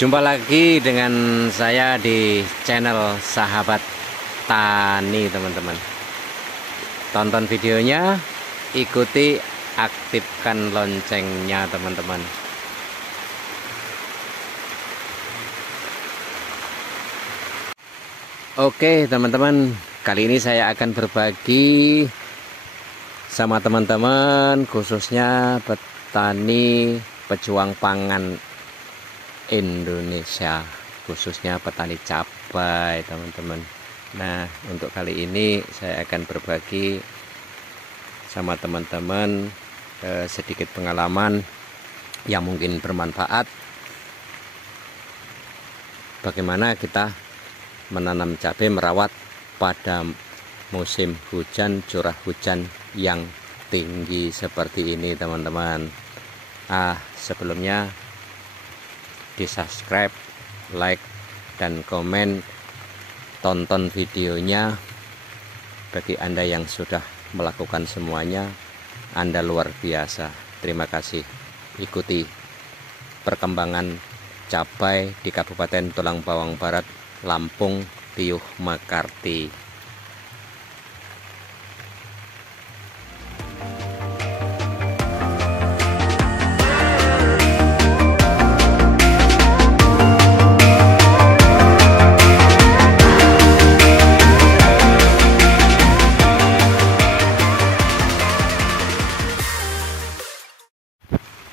Jumpa lagi dengan saya di channel Sahabat Tani, teman-teman. Tonton videonya, ikuti, aktifkan loncengnya, teman-teman. Oke, teman-teman, kali ini saya akan berbagi sama teman-teman, khususnya petani pejuang pangan Indonesia, khususnya petani cabai, teman-teman. Nah, untuk kali ini saya akan berbagi sama teman-teman sedikit pengalaman yang mungkin bermanfaat bagaimana kita menanam cabai, merawat pada musim hujan, curah hujan yang tinggi seperti ini, teman-teman. Sebelumnya di subscribe, like, dan komen, tonton videonya. Bagi Anda yang sudah melakukan semuanya, Anda luar biasa. Terima kasih. Ikuti perkembangan cabai di Kabupaten Tulang Bawang Barat, Lampung, Tiuh Mekarti.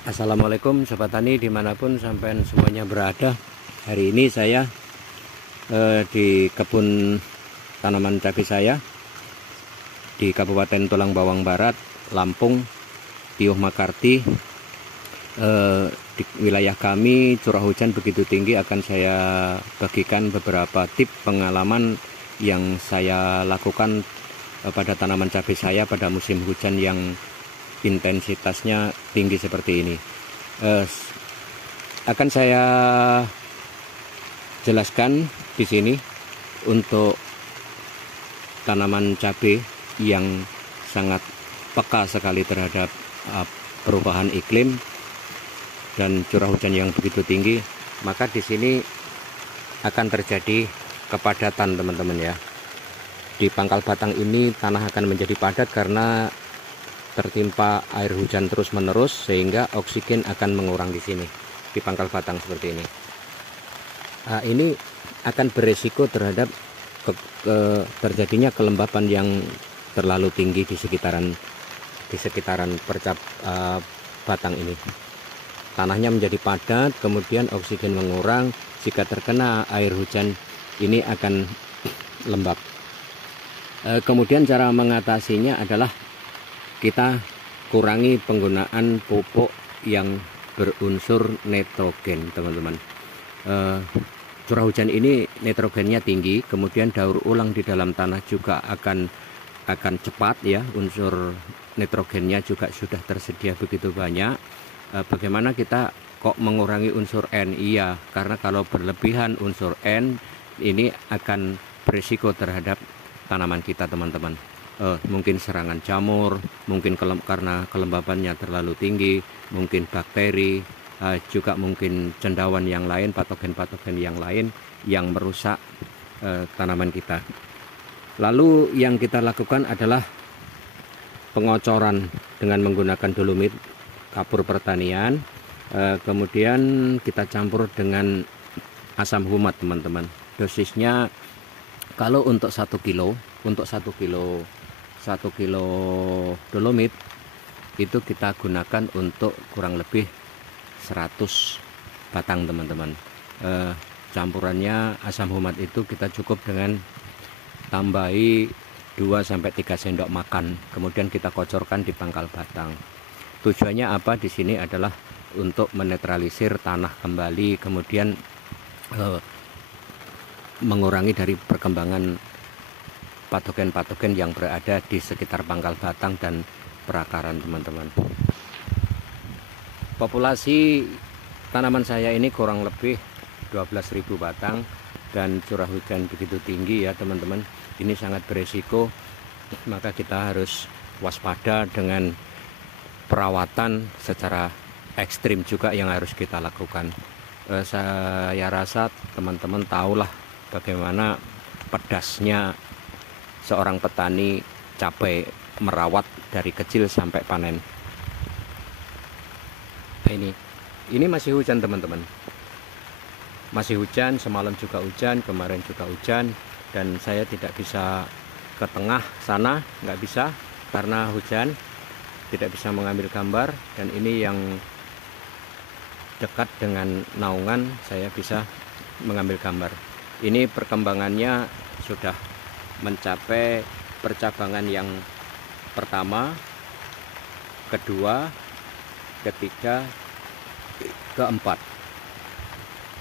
Assalamualaikum Sobat Tani dimanapun sampai semuanya berada. Hari ini saya di kebun tanaman cabai saya di Kabupaten Tulang Bawang Barat, Lampung, Tiuh Mekarti. Di wilayah kami curah hujan begitu tinggi, akan saya bagikan beberapa tips pengalaman yang saya lakukan pada tanaman cabai saya pada musim hujan yang intensitasnya tinggi seperti ini. Akan saya jelaskan di sini untuk tanaman cabai yang sangat peka sekali terhadap perubahan iklim dan curah hujan yang begitu tinggi, maka di sini akan terjadi kepadatan, teman-teman ya. Di pangkal batang ini tanah akan menjadi padat karena tertimpa air hujan terus-menerus, sehingga oksigen akan mengurang di sini di pangkal batang seperti ini. Ini akan beresiko terhadap terjadinya kelembapan yang terlalu tinggi di sekitaran batang ini. Tanahnya menjadi padat, kemudian oksigen mengurang. Jika terkena air hujan, ini akan lembab. Kemudian cara mengatasinya adalah kita kurangi penggunaan pupuk yang berunsur nitrogen, teman-teman. Curah hujan ini nitrogennya tinggi, kemudian daur ulang di dalam tanah juga akan cepat ya. Unsur nitrogennya juga sudah tersedia begitu banyak. Bagaimana kita kok mengurangi unsur N? Iya, karena kalau berlebihan unsur N ini akan berisiko terhadap tanaman kita, teman-teman. Mungkin serangan jamur, mungkin karena kelembabannya terlalu tinggi, mungkin bakteri, juga mungkin cendawan yang lain, patogen-patogen yang lain yang merusak tanaman kita. Lalu yang kita lakukan adalah pengocoran dengan menggunakan dolomit kapur pertanian, kemudian kita campur dengan asam humat, teman-teman. Dosisnya kalau untuk 1 kilo dolomit itu kita gunakan untuk kurang lebih 100 batang, teman-teman. Campurannya asam humat itu kita cukup dengan tambahi 2-3 sendok makan, kemudian kita kocorkan di pangkal batang. Tujuannya apa di sini adalah untuk menetralisir tanah kembali, kemudian mengurangi dari perkembangan patogen-patogen yang berada di sekitar pangkal batang dan perakaran, teman-teman. Populasi tanaman saya ini kurang lebih 12.000 batang dan curah hujan begitu tinggi ya, teman-teman. Ini sangat beresiko, maka kita harus waspada dengan perawatan secara ekstrim juga yang harus kita lakukan. Saya rasa teman-teman tahulah bagaimana pedasnya seorang petani cabai merawat dari kecil sampai panen. Nah, ini masih hujan teman-teman, masih hujan, semalam juga hujan, kemarin juga hujan, dan saya tidak bisa ke tengah sana, nggak bisa karena hujan, tidak bisa mengambil gambar. Dan ini yang dekat dengan naungan saya bisa mengambil gambar. Ini perkembangannya sudah mencapai percabangan yang pertama, kedua, ketiga, keempat,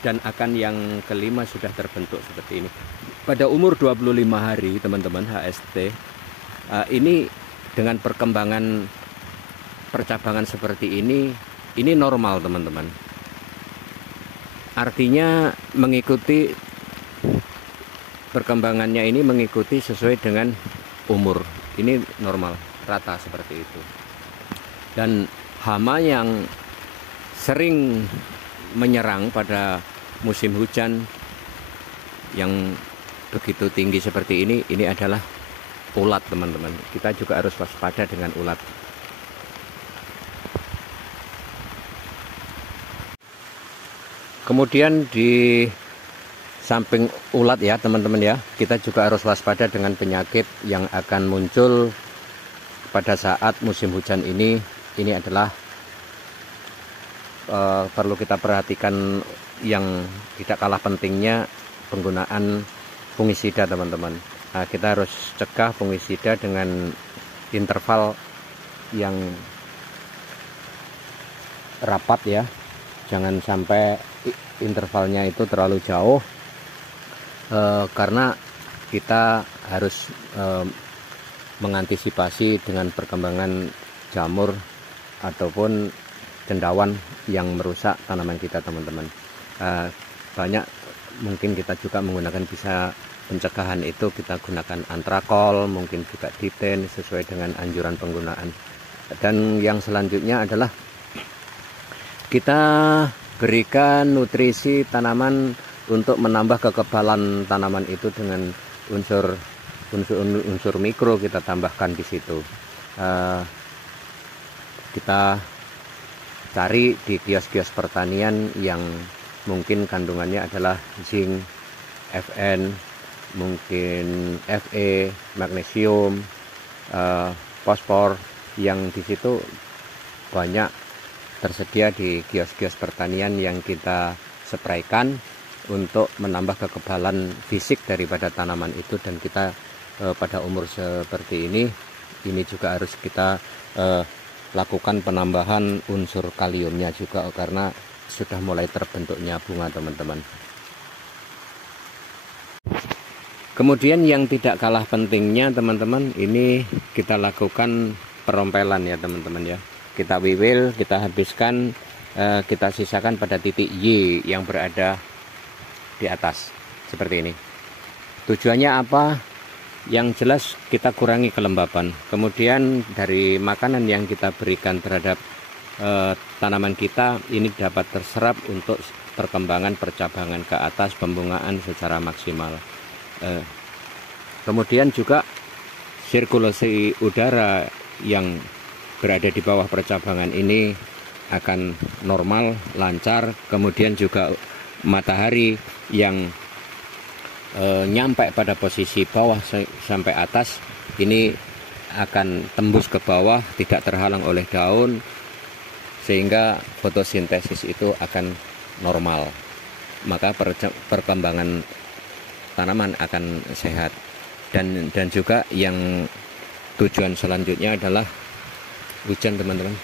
dan akan yang kelima sudah terbentuk seperti ini. Pada umur 25 hari teman-teman HST, ini dengan perkembangan percabangan seperti ini normal teman-teman. Artinya mengikuti perkembangannya ini mengikuti sesuai dengan umur. Ini normal, rata seperti itu. Dan hama yang sering menyerang pada musim hujan yang begitu tinggi seperti ini adalah ulat teman-teman. Kita juga harus waspada dengan ulat. Kemudian di samping ulat ya teman-teman ya, kita juga harus waspada dengan penyakit yang akan muncul pada saat musim hujan ini. Ini adalah perlu kita perhatikan, yang tidak kalah pentingnya penggunaan fungisida teman-teman. Nah, kita harus cegah fungisida dengan interval yang rapat ya, jangan sampai intervalnya itu terlalu jauh, karena kita harus mengantisipasi dengan perkembangan jamur ataupun cendawan yang merusak tanaman kita teman-teman. Banyak mungkin kita juga menggunakan, bisa pencegahan itu kita gunakan antrakol, mungkin juga diten sesuai dengan anjuran penggunaan. Dan yang selanjutnya adalah kita berikan nutrisi tanaman untuk menambah kekebalan tanaman itu dengan unsur mikro, kita tambahkan di situ. Kita cari di kios-kios pertanian yang mungkin kandungannya adalah zinc, Fn, mungkin Fe, magnesium, fosfor, yang di situ banyak tersedia di kios-kios pertanian yang kita spraykan untuk menambah kekebalan fisik daripada tanaman itu. Dan kita pada umur seperti ini juga harus kita lakukan penambahan unsur kaliumnya juga, karena sudah mulai terbentuknya bunga teman-teman. Kemudian yang tidak kalah pentingnya teman-teman, ini kita lakukan perompelan ya teman-teman ya. Kita wiwil, kita habiskan, kita sisakan pada titik Y yang berada di atas seperti ini. Tujuannya apa? Yang jelas kita kurangi kelembapan. Kemudian dari makanan yang kita berikan terhadap tanaman kita ini dapat terserap untuk perkembangan percabangan ke atas, pembungaan secara maksimal. Kemudian juga sirkulasi udara yang berada di bawah percabangan ini akan normal, lancar. Kemudian juga matahari yang nyampe pada posisi bawah sampai atas ini akan tembus ke bawah, tidak terhalang oleh daun, sehingga fotosintesis itu akan normal. Maka perkembangan tanaman akan sehat. Dan juga yang tujuan selanjutnya adalah hujan teman-teman.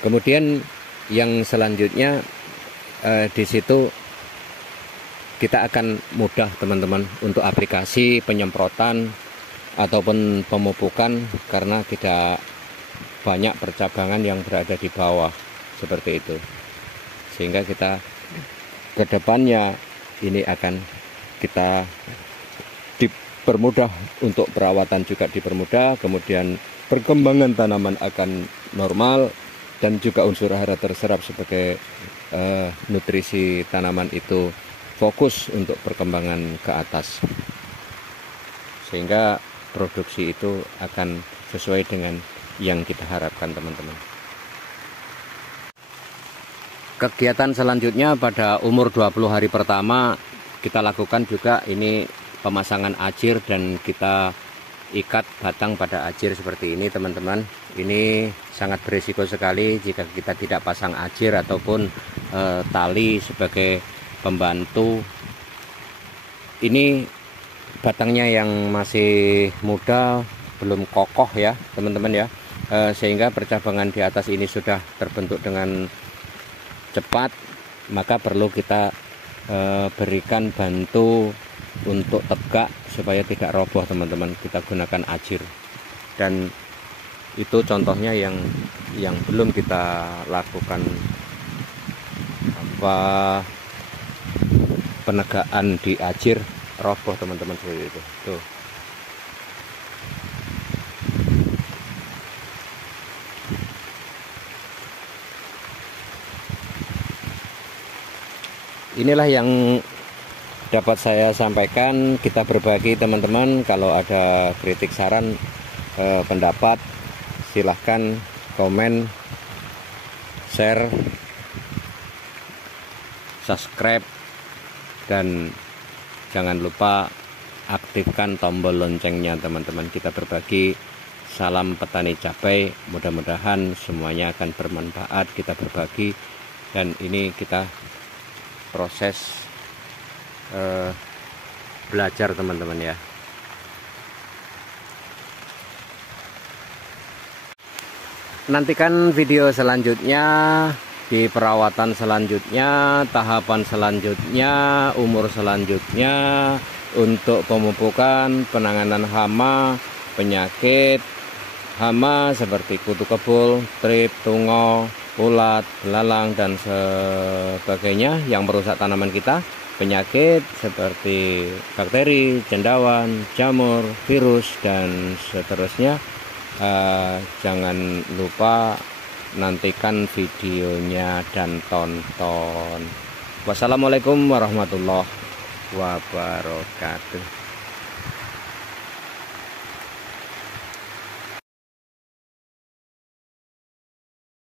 Kemudian yang selanjutnya di situ kita akan mudah teman-teman untuk aplikasi penyemprotan ataupun pemupukan, karena tidak banyak percabangan yang berada di bawah seperti itu. Sehingga kita ke depannya ini akan kita dipermudah, untuk perawatan juga dipermudah, kemudian perkembangan tanaman akan normal, dan juga unsur hara terserap sebagai nutrisi tanaman itu fokus untuk perkembangan ke atas, sehingga produksi itu akan sesuai dengan yang kita harapkan, teman-teman. Kegiatan selanjutnya pada umur 20 hari pertama kita lakukan juga ini pemasangan ajir, dan kita ikat batang pada ajir seperti ini, teman-teman. Ini sangat berisiko sekali jika kita tidak pasang ajir ataupun tali sebagai pembantu. Ini batangnya yang masih muda, belum kokoh ya teman-teman ya, sehingga percabangan di atas ini sudah terbentuk dengan cepat, maka perlu kita berikan bantu untuk tegak supaya tidak roboh, teman-teman. Kita gunakan ajir, dan itu contohnya yang belum kita lakukan penegakan di ajir, roboh teman-teman, seperti itu tuh. Inilah yang dapat saya sampaikan. Kita berbagi, teman-teman. Kalau ada kritik, saran, pendapat, silahkan komen, share, subscribe, dan jangan lupa aktifkan tombol loncengnya, teman-teman. Kita berbagi. Salam petani cabai, mudah-mudahan semuanya akan bermanfaat. Kita berbagi, dan ini kita proses belajar, teman-teman ya. Nantikan video selanjutnya, di perawatan selanjutnya, tahapan selanjutnya, umur selanjutnya, untuk pemupukan, penanganan hama, penyakit hama seperti kutu kebul, trip, tungau, ulat, belalang, dan sebagainya yang merusak tanaman kita. Penyakit seperti bakteri, cendawan, jamur, virus, dan seterusnya. Jangan lupa nantikan videonya dan tonton. Wassalamualaikum warahmatullahi wabarakatuh.